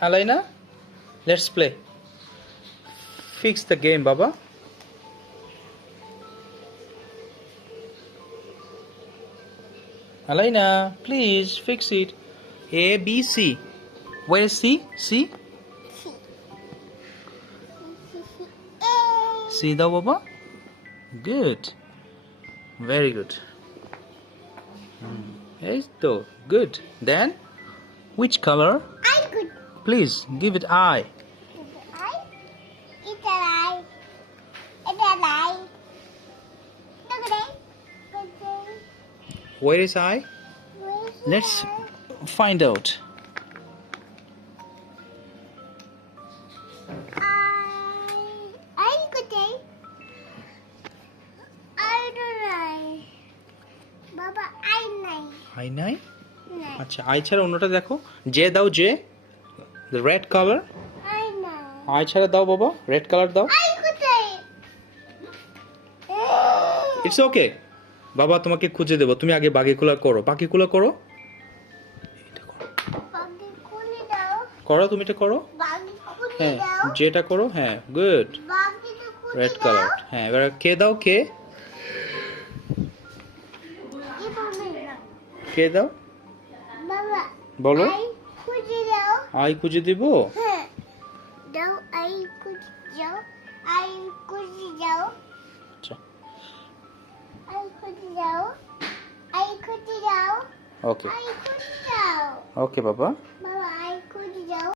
Alaina, let's play. Fix the game, Baba. Alaina, please fix it. A, B, C. Where is C? C? C daw, Baba. Good. Very good. Yes, though. Good. Then, which color? I could. Please give it I. It's a lie. It's a lie. Look at it. Where is I? Where's Let's the find out. I could take. I don't know. Baba, I know. I নাই? No. আচ্ছা I ছাড়া অন্যটা দেখো। J দাও, J. The red color. I know. I ছাড়া দাও বাবা, red colour দাও। I could take. It's okay. বাবা তোমাকে খুঁজে দেবো, তুমি আগে বাকিগুলো করো। বাকিগুলো করো। এটা করো। বাকি খুলে দাও। করো, তুমি এটা করো। বাকি খুলে হ্যাঁ, দাও। যেটা করো, হ্যাঁ, গুড। বাকিটা খুলে রেড দাও। কালার। হ্যাঁ, এবার কে দাও, কে? এভাবে দাও। কে দাও? বাবা, বলো। I খুঁজে দাও। আই খুঁজে দিব? হ্যাঁ। দাও, I খুঁজে দাও। I খুঁজে দাও। আচ্ছা। I খুঁজে দাও। I খুঁজে দাও। ওকে। I খুঁজে দাও। ওকে বাবা। বাবা, I খুঁজে দাও।